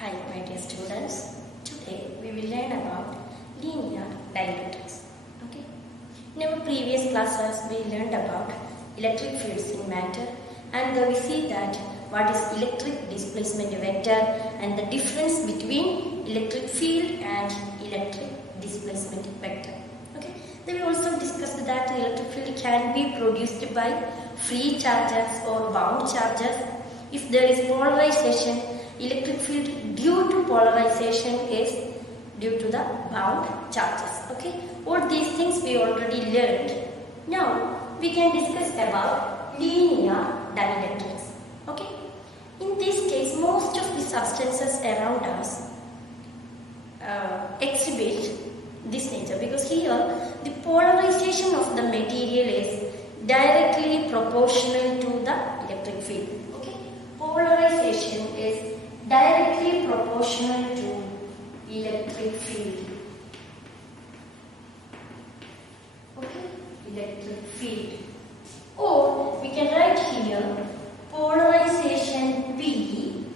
Hi, my dear students. Today we will learn about linear dielectrics. Okay. In our previous classes, we learned about electric fields in matter, and we see that what is electric displacement vector and the difference between electric field and electric displacement vector. Okay. Then we also discussed that the electric field can be produced by free charges or bound charges. If there is polarization, electric field due to polarization is due to the bound charges. Okay, all these things we already learned. Now we can discuss about linear dielectrics. Okay, in this case, most of the substances around us exhibit this nature, because here the polarization of the material is directly proportional to the electric field. Okay, polarization is directly proportional to electric field. Okay, electric field. Or we can write here polarization P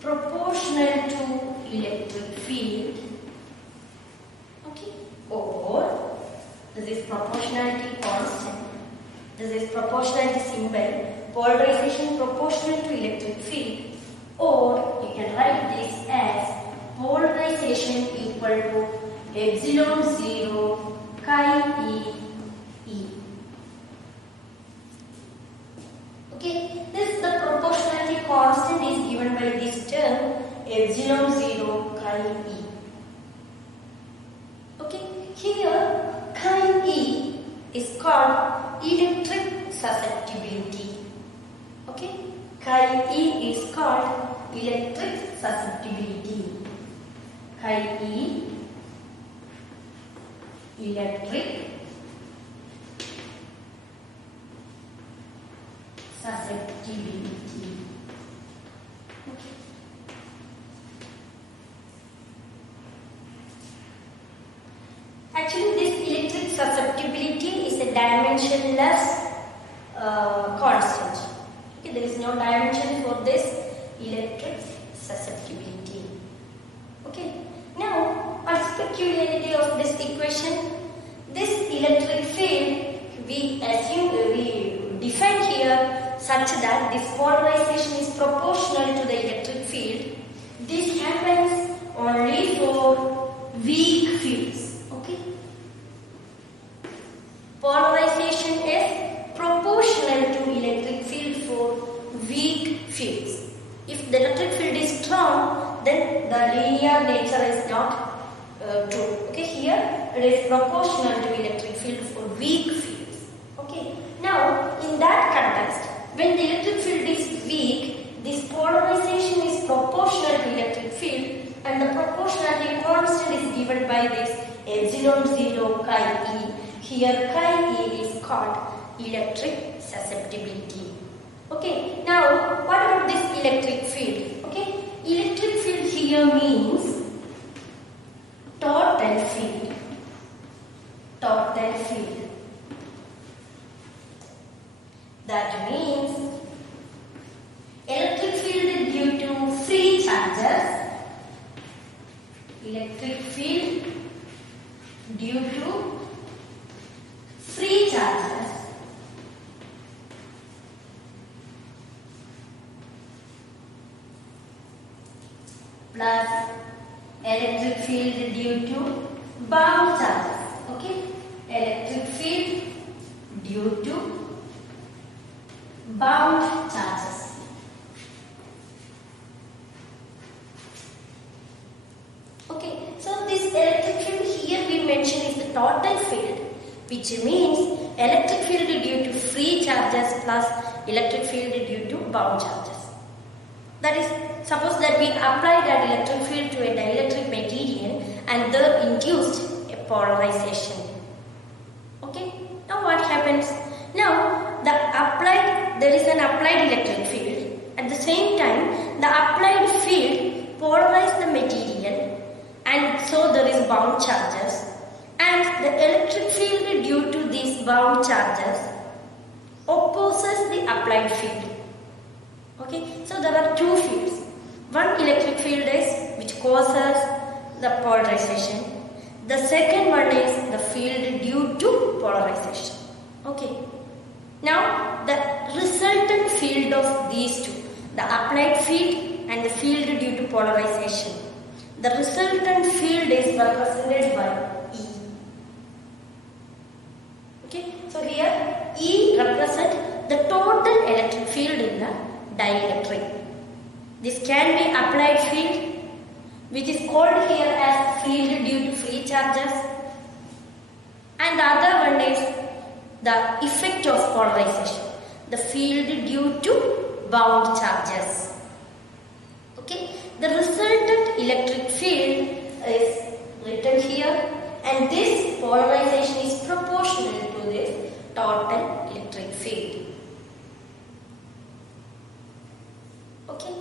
proportional to electric field. Okay, or this is proportionality constant. This is proportionality symbol. Polarization proportional to electric field. Or you can write this as polarization equal to epsilon 0 chi E. Okay, this the proportionality constant is given by this term epsilon 0 chi E. Okay, here chi E is called electric susceptibility. Okay, chi E is called electric susceptibility. Chi E, electric susceptibility. Okay. Actually, this electric susceptibility is a dimensionless constant. Okay, there is no dimension for this electric susceptibility. Okay. Now, what's the peculiarity of this equation? This electric field we define here such that this polarization is proportional to the electric field. This happens only for weak fields. Okay. Polarization is proportional to electric field for weak fields. If the electric field is strong, then the linear nature is not true. Okay, here it is proportional to electric field for weak fields. Okay, now in that context, when the electric field is weak, this polarization is proportional to electric field, and the proportionality constant is given by this epsilon 0 chi E. Here chi E is called electric susceptibility. Okay, now what about this electric field? Okay, electric field here means total field. Total field. That means electric field due to free charges. Electric field due to free charges. Plus electric field due to bound charges. Okay, electric field due to bound charges. Okay, so this electric field here we mention is the total field, which means electric field due to free charges plus electric field due to bound charges. That is, suppose that we apply that electric field to a dielectric material and there induced a polarization. Okay, now what happens? Now there is an applied electric field. At the same time, the applied field polarizes the material, and so there is bound charges, and the electric field due to these bound charges opposes the applied field. Okay, so there are two fields. One electric field is which causes the polarization. The second one is the field due to polarization. Okay. Now the resultant field of these two, the applied field and the field due to polarization. The resultant field is represented by E. Okay. So here E represents the total electric field in the dielectric. This can be applied field, which is called here as field due to free charges, and the other one is the effect of polarization, the field due to bound charges. Okay, the resultant electric field is written here, and this polarization is proportional to this total electric field. Okay.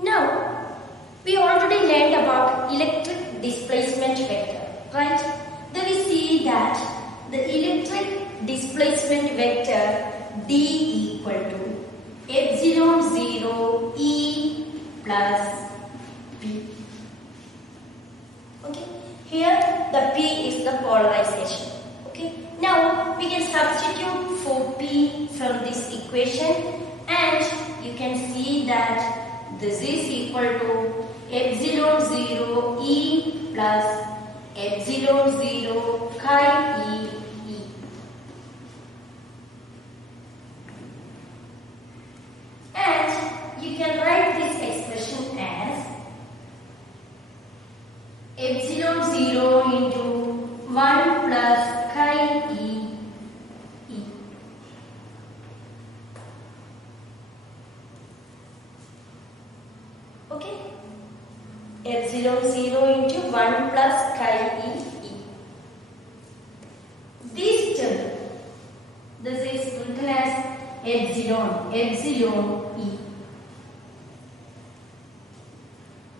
Now, we already learned about electric displacement vector, right? Then we see that the electric displacement vector D equal to epsilon 0 E plus P. Okay, here the P is the polarization. Okay, now we can substitute for P from this equation, and you can see that this is equal to epsilon 0 E plus epsilon 0 chi E. And you can write this expression as epsilon 0 into 1 plus chi E. Okay, epsilon 0 into 1 plus chi E. This term, this is written as epsilon E.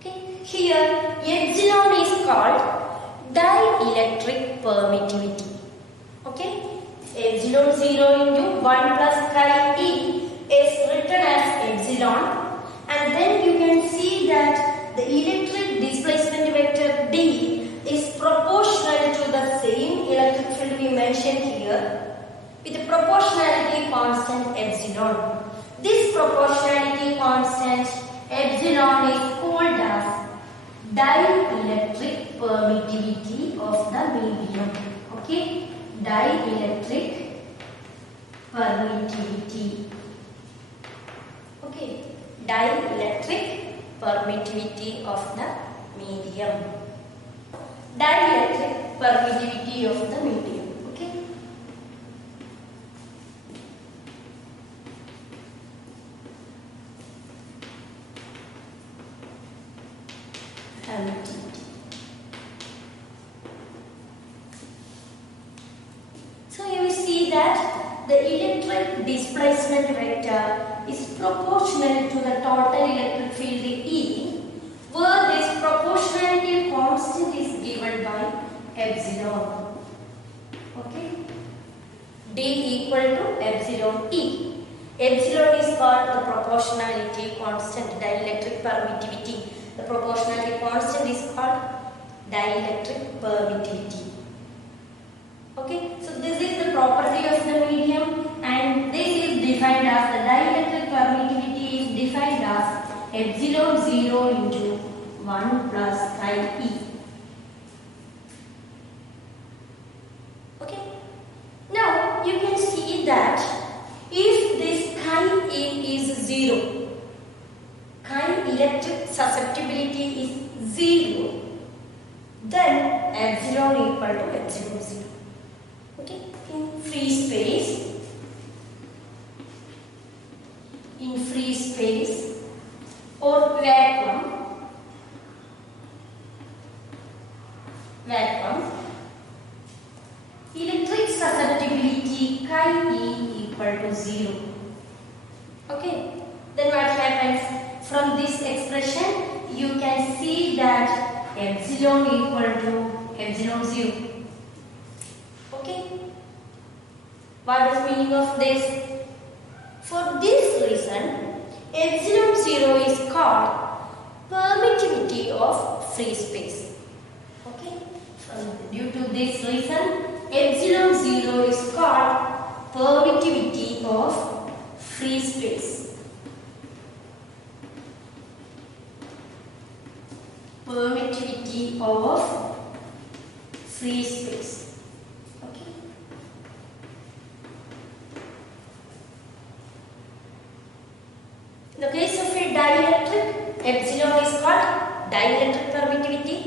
Okay, here epsilon is called dielectric permittivity. Okay, epsilon 0 into 1 plus chi E is written as epsilon. And then you can see that the electric displacement vector D is proportional to the same electric field we mentioned here with a proportionality constant epsilon. This proportionality constant epsilon is called as dielectric permittivity of the medium. Okay, dielectric permittivity. Okay, dielectric permittivity of the medium. Dielectric permittivity of the medium. Okay. So you will see that the electric displacement vector is proportional to the total electric field E, where this proportionality constant is given by epsilon. Okay, D equal to epsilon E. Epsilon is called the proportionality constant, dielectric permittivity. The proportionality constant is called dielectric permittivity. Okay, so this is the property of the medium, and this is defined as the dielectric permittivity is defined as epsilon 0 into 1 plus chi E. Okay, now you can see that if this chi E is 0, chi electric susceptibility is 0, then epsilon equal to epsilon 0. Okay, in free space, or vacuum, electric susceptibility chi E equal to 0. Okay, then what happens? From this expression, you can see that epsilon equal to epsilon 0. Okay, what is the meaning of this? For this reason, epsilon 0 is called permittivity of free space. Okay, due to this reason, epsilon 0 is called permittivity of free space. Permittivity of free space. Okay. In the case of a dielectric, epsilon is called dielectric permittivity,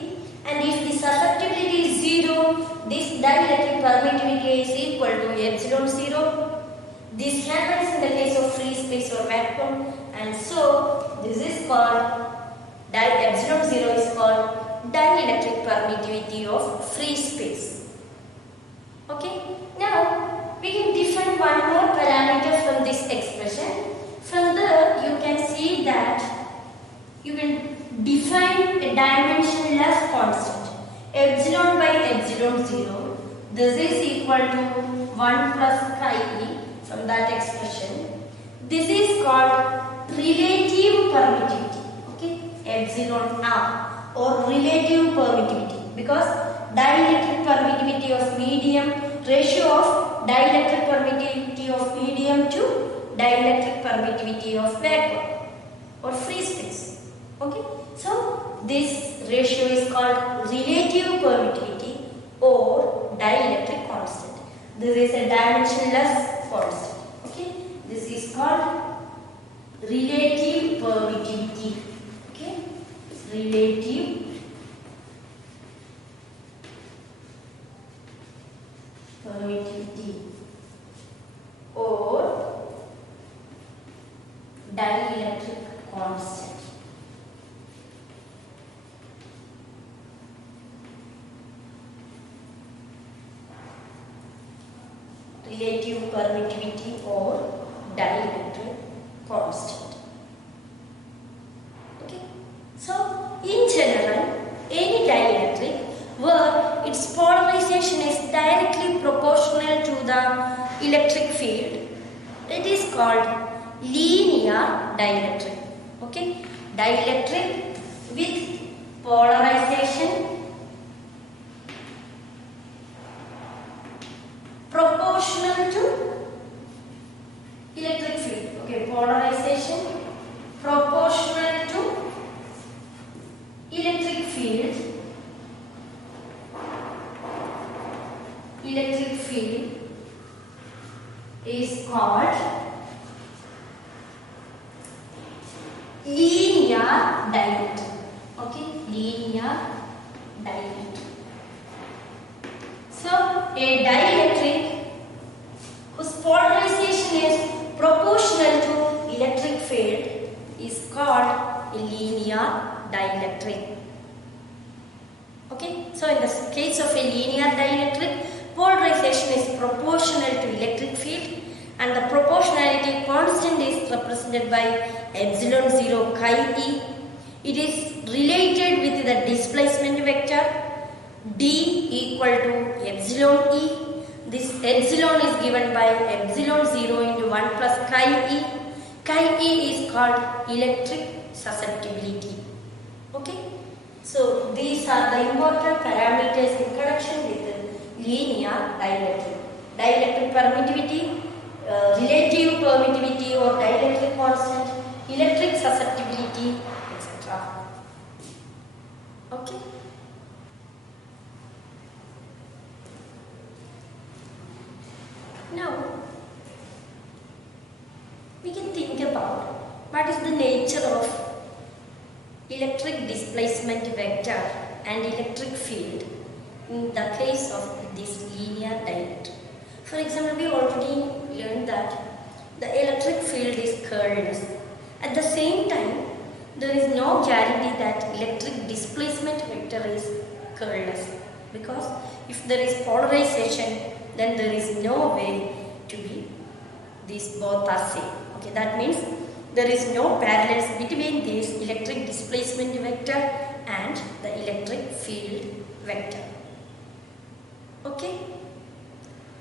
and if the susceptibility is 0, this dielectric permittivity is equal to epsilon 0. This happens in the case of free space or vacuum, and so this is called epsilon 0 is called dielectric permittivity of free space. Okay, now we can define one more parameter from this expression. From there you can see that you can define a dimensionless constant epsilon by epsilon 0. This is equal to 1 plus chi e from that expression. This is called relative permittivity. Okay, epsilon r or relative permittivity, because dielectric permittivity of medium, ratio of dielectric permittivity of medium to dielectric permittivity of vacuum or free space. Okay, so this ratio is called relative permittivity or dielectric constant. This is a dimensionless constant. Okay, this is called relative permittivity. Okay, relative permittivity or dielectric constant. Relative permittivity or dielectric constant. Okay, so in general, any dielectric where its polarization is directly proportional to the electric field, it is called linear dielectric. Okay, dielectric with polarization proportional to electric field. Okay, polarization proportional to electric field. Electric field is called linear dielectric. Okay, linear dielectric. So a dielectric whose polarization is proportional to electric field is called a linear dielectric. Okay, so in the case of a linear dielectric, polarization is proportional to electric field and the proportionality constant is represented by epsilon 0 chi e. It is related with the displacement vector d equal to epsilon e. This epsilon is given by epsilon 0 into 1 plus chi e. Chi e is called electric susceptibility. Okay, so these are the important parameters in connection with linear dielectric. Dielectric permittivity, relative permittivity or dielectric constant, electric susceptibility, etc. Okay. Now, we can think about what is the nature of electric displacement vector and electric field in the case of this linear dielectric. For example, we already learned that the electric field is curless. At the same time, there is no guarantee that electric displacement vector is curless, because if there is polarization, then there is no way to be these both are same. Okay, that means there is no parallels between this electric displacement vector and the electric field vector. Okay,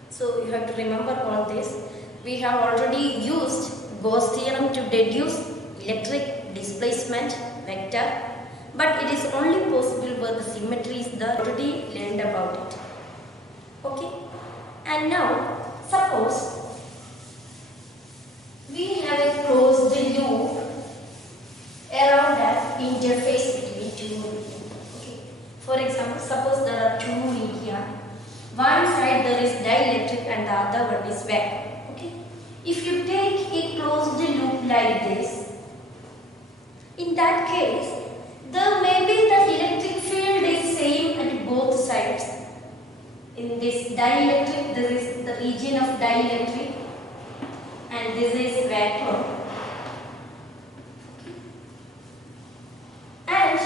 so you have to remember all this. We have already used Gauss theorem to deduce electric displacement vector, but it is only possible where the symmetry is there. Already learned about it. Okay, and now suppose we have a closed loop around an interface between two medium. Okay, for example, suppose there are two media. One side there is dielectric and the other one is vacuum. Okay, if you take a closed loop like this, in that case, there may be the electric field is same at both sides. In this dielectric, there is the region of dielectric, and this is vacuum. And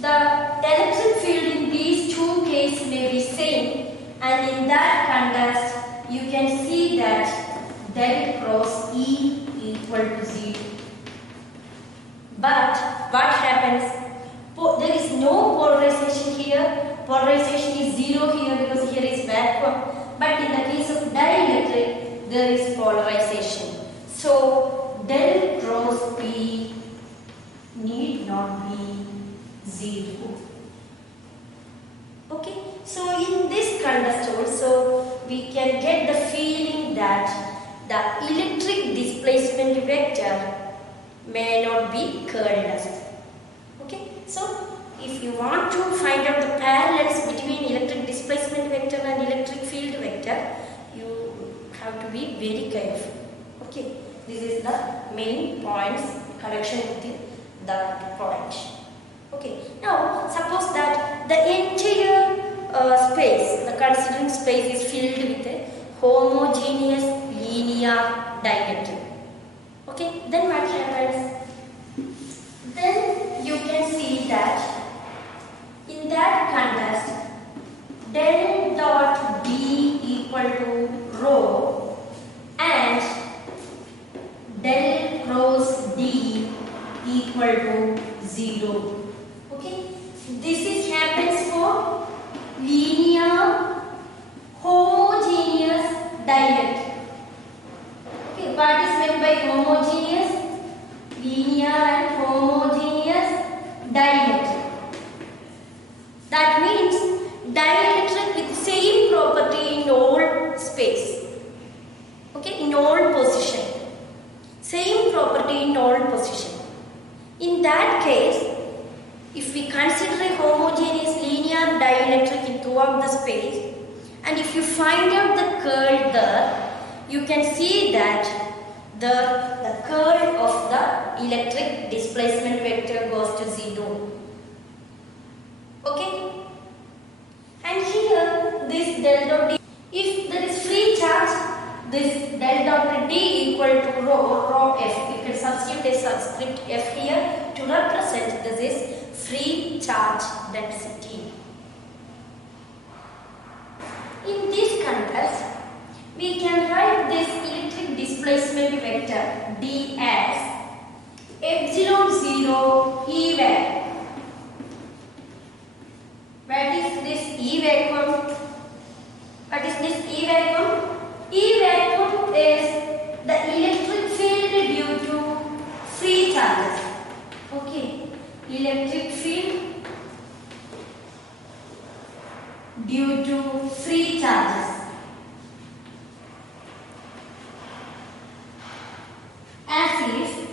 the electric field in these two cases may be same, and in that context, you can see that del cross E equal to 0. But what happens? There is no polarization here. Polarization is 0 here because here is vacuum. But in the case of dielectric, there is polarization. So del cross P need not be 0. Okay. So in this context also, we can get the feeling that the electric displacement vector may not be curless. Okay, so if you want to find out the parallels between electric displacement vector and electric field vector, you have to be very careful. Okay, this is the main points connection with the point. Okay, now suppose that the entire space, the considering space is filled with a homogeneous linear dielectric. Okay, then what happens? Then you can see that in that context, del dot D equal to rho and del cross D equal to 0. Okay, this is happens for linear homogeneous dielectric. Okay, what is meant by homogeneous? Linear and homogeneous dielectric. That means dielectric with same property in all space. Okay, in all position. Same property in all position. In that case, if we consider a homogeneous linear dielectric in throughout the space, and if you find out the curl there, you can see that the curl of the electric displacement vector goes to 0. Okay? And here, this del dot D, if there is free charge, this del dot D equal to rho F. You can substitute a subscript F here to represent this is free charge density. In this context, we can write this electric displacement vector D as epsilon 0 E vacuum. What is this E vacuum? What is this E vacuum? E vacuum is the electric field due to free charges. Okay, electric field due to free charges. As if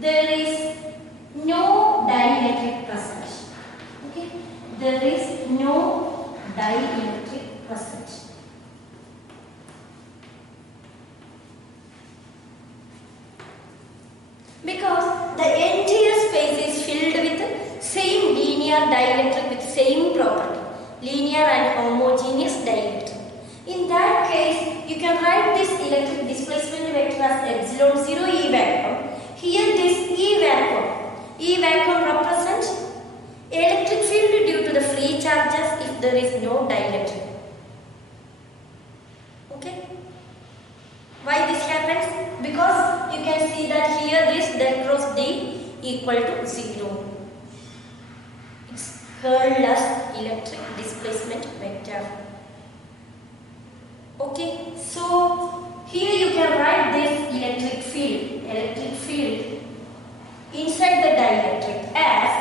there is no dielectric present. Okay, there is no dielectric present. Because the entire space is filled with same linear dielectric with same property, linear and homogeneous dielectric. In that case, you can write this electric displacement vector as epsilon 0 E vacuum. Here this E vacuum represents electric field due to the free charges if there is no dielectric. Okay? Why this happens? Because you can see that here this del cross D equal to 0. It's curlless electric displacement vector. Okay, so here you can can write this electric field inside the dielectric as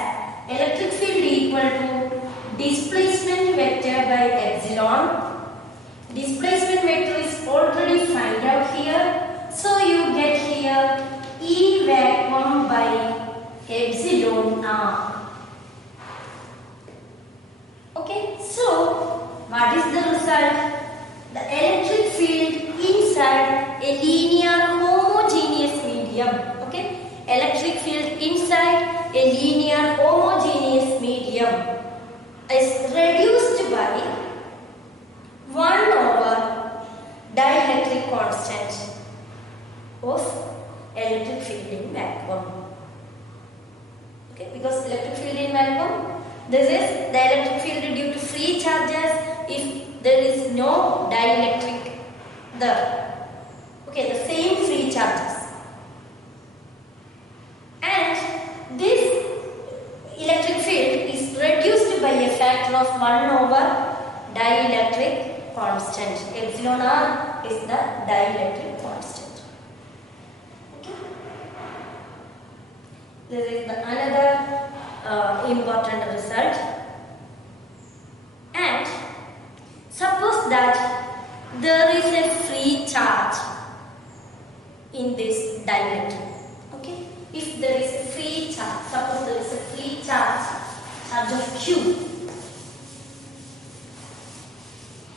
electric field equal to displacement vector by epsilon. Displacement vector is already found out here, so you get here E vacuum by epsilon r. Okay, so what is the result? The electric field inside a linear homogeneous medium. Okay, electric field inside a linear homogeneous medium is reduced by 1 over dielectric constant of electric field in vacuum. Okay, because electric field in vacuum, this is the electric field due to free charges if there is no dielectric there. Okay, the same free charges. And this electric field is reduced by a factor of 1 over dielectric constant. Epsilon r is the dielectric constant. Okay. This is the another important result. And suppose that there is a free charge in this dielectric. Okay, if there is a free charge, suppose there is a free charge of Q.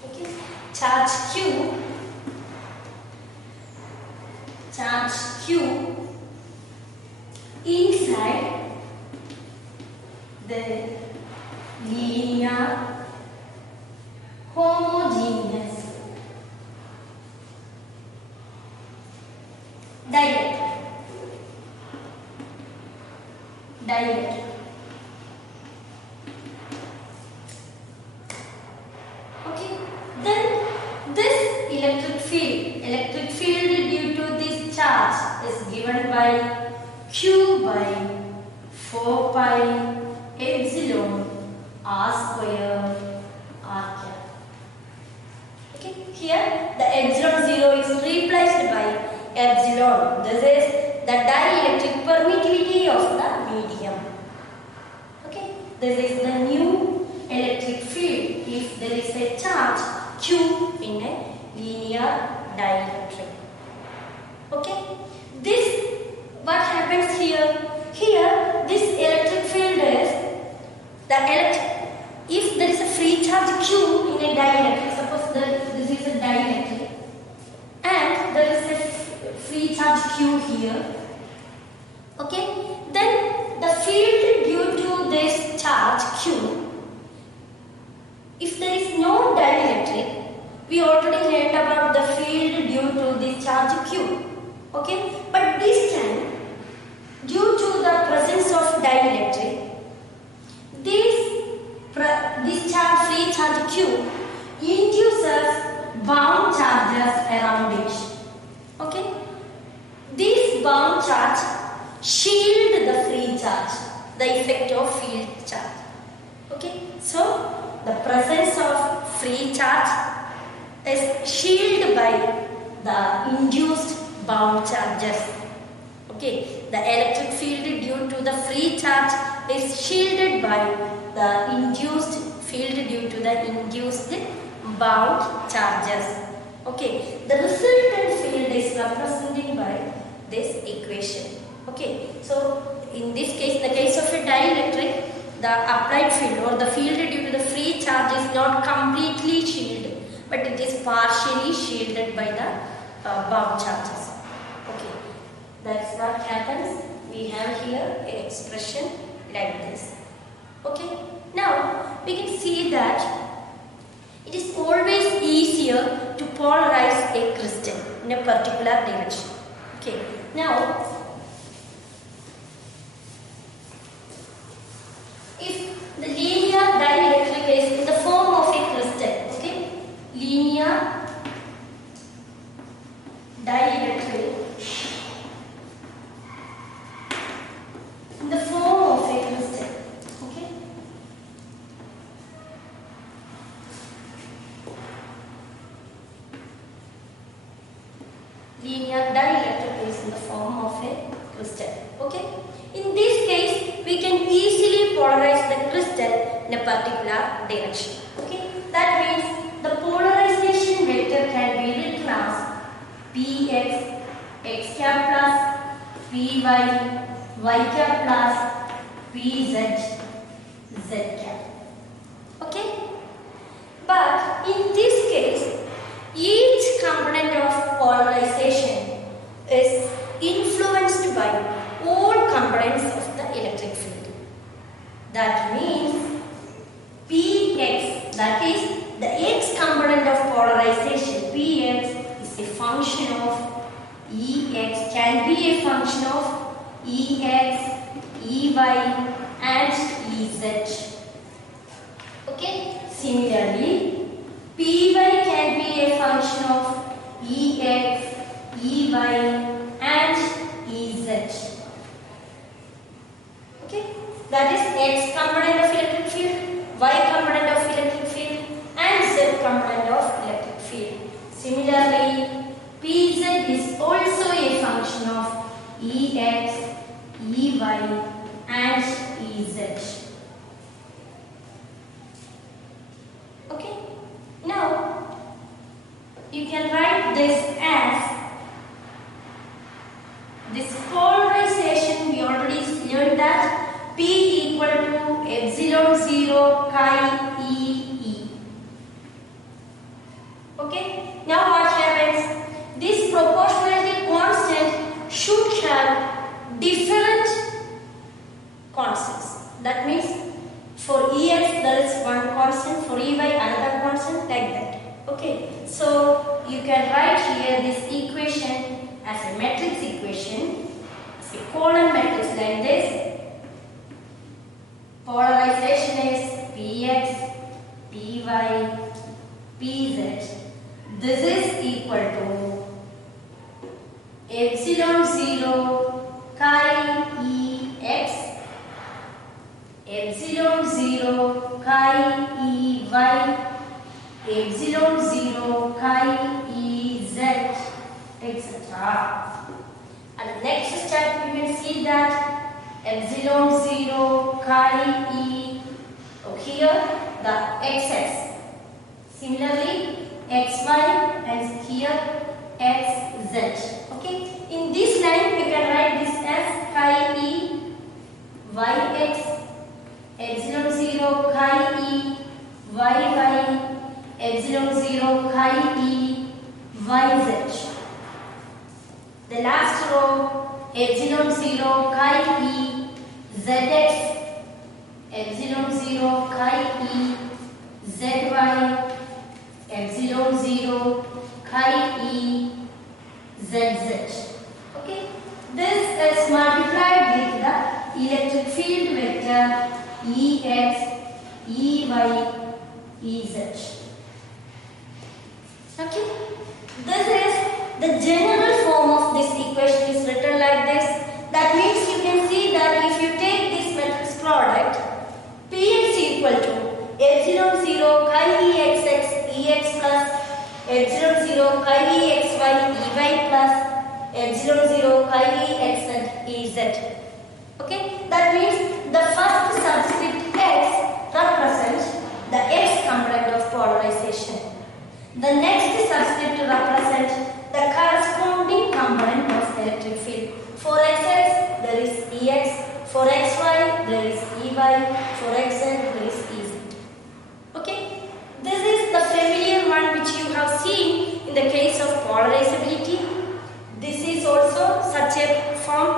Okay, charge Q inside the linear homogeneous dielectric. Okay, then this electric field due to this charge is given by Q by 4 pi epsilon r square r cap. Okay, here the epsilon 0 is replaced by epsilon. This is the dielectric permittivity of the medium. Okay, this is the new electric field if there is a charge Q in a linear dielectric. Okay, this what happens here? Here this electric field is if there is a free charge Q in a dielectric, suppose this is a dielectric and there is a free charge Q here. Okay, then the field due to this charge Q, if there is no dielectric, we already learned about the field due to this charge Q. Okay, but this time due to the presence of dielectric, this charge, free charge Q, induces bound charges around it. Okay, these bound charge shield the free charge, the effect of field charge. Okay, so the presence of free charge is shielded by the induced bound charges. Okay, the electric field due to the free charge is shielded by the induced field due to the induced bound charges. Okay, the resultant field is represented by this equation. Okay, so in this case, the case of a dielectric, the applied field or the field due to the free charge is not completely shielded, but it is partially shielded by the bound charges. Okay, that's what happens. We have here an expression like this. Okay, now we can see that it is always easier to polarize a crystal in a particular direction. Okay, now if the linear dielectric is in the form of a crystal, okay, linear dielectric in the form of a crystal, okay, linear dielectric is in the form of a crystal. Okay. In this case, we can easily polarize the crystal in a particular direction. Okay. That means the polarization vector can be written as Px, x cap plus Py, y cap plus Pz, z cap. Okay. But in this case, each component of polarization is influenced by all components of the electric field. That means Px, that is the x component of polarization, Px is a function of Ex, can be a function of Ex, Ey and Ez. Okay. Similarly, Py can be a function of Ex, Ey and Ez. Okay, that is x component of electric field, y component of electric field and z component of electric field. Similarly, Pz is also a function of Ex, Ey and Ez. Okay, now you can write this as this polarization. We already learned that P equal to epsilon 0 chi E. Okay, now what happens? This proportionality constant should have different constants. That means for Ex there is one constant, for Ey another constant, like that. Okay, so you can write here this equation as a matrix equation, as a column matrix like this. Polarization is Px, Py, Pz. This is equal to epsilon 0 chi Ex, epsilon 0 chi Ey, epsilon 0 chi Ez, etc. And the next step we will see that epsilon 0 chi E, here the x's. Similarly, xy and here xz. Okay, in this line we can write this as chi E yx, epsilon 0 chi E y, epsilon 0 chi E yz. The last row, epsilon 0 chi E zx, epsilon 0 chi E zy, epsilon 0 chi E zz. Okay, this is multiplied with the electric field vector Ex, Ey, Ez. Okay, this is the general form of this equation is written like this. That means you can see that if you take this matrix product, Px equal to epsilon 0 chi Exx, Ex plus epsilon 0 chi Exy, Ey plus epsilon 0 chi Exz, Ez. Okay, that means the first subscript x represents the x component of polarization. The next subscript represents the corresponding component of electric field. For xx there is Ex, for xy there is Ey, for xz there is Ez. Okay, this is the familiar one which you have seen in the case of polarizability. This is also such a form.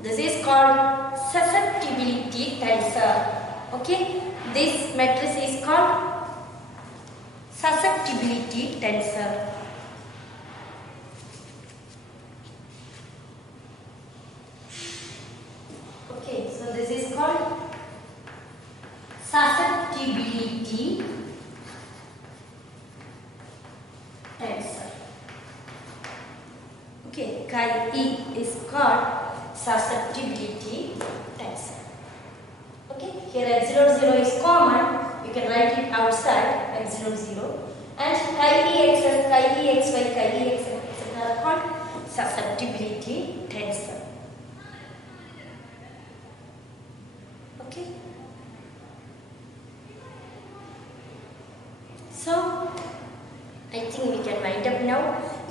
This is called susceptibility tensor. Okay, this matrix is called susceptibility tensor. Okay, so this is called susceptibility tensor. Okay, chi E is called susceptibility tensor. Okay, here epsilon 0 is common. You can write it outside epsilon 0. And chi E xx, chi E xy, chi E xz, etc. are called susceptibility tensor. Okay. So I think we can wind up now.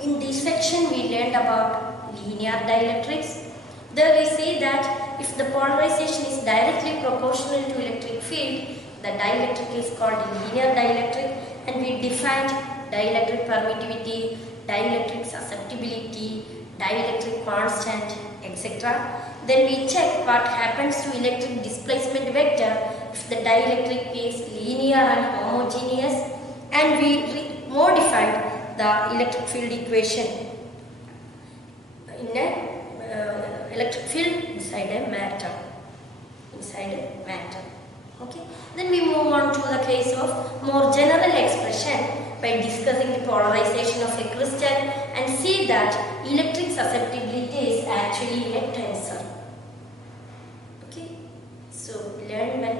In this section we learned about linear dielectrics. There we say that if the polarization is directly proportional to electric field, the dielectric is called linear dielectric, and we defined dielectric permittivity, dielectric susceptibility, dielectric constant, etc. Then we check what happens to electric displacement vector if the dielectric is linear and homogeneous, and we modified the electric field equation in a electric field inside a matter. Okay. Then we move on to the case of more general expression by discussing the polarization of a crystal and see that electric susceptibility is actually a tensor. Okay. So we learned one